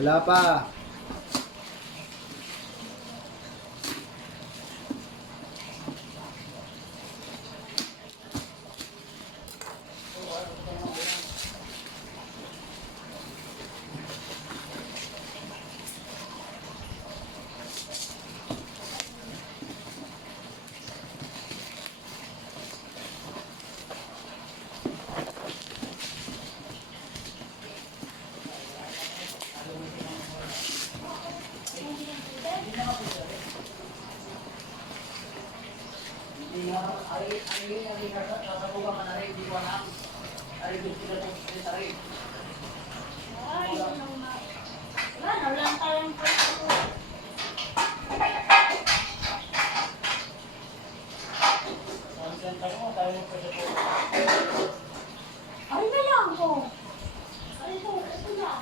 Wala pa. Ay na lang ko. Ay ko, ito na.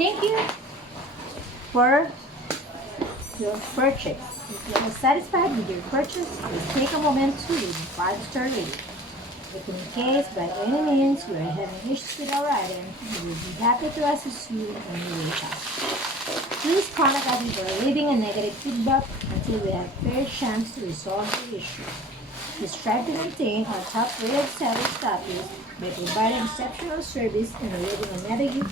Thank you for your purchase. If you are satisfied with your purchase, please take a moment to leave a 5-star rating. If in case by any means you are having issues with our item, we will be happy to assist you when you reach out. Please contact us if you are leaving a negative feedback until we have fair chance to resolve the issue. We strive to maintain our top-rated service status by providing exceptional service and leaving a negative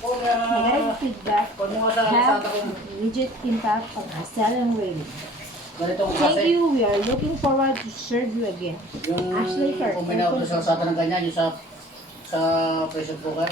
feedback have an immediate impact on our selling rating. Thank you. We are looking forward to serve you again. Yung Ashley Kirk. kung may na-order sa kasata ng ganyan, yung sa pressure cooker.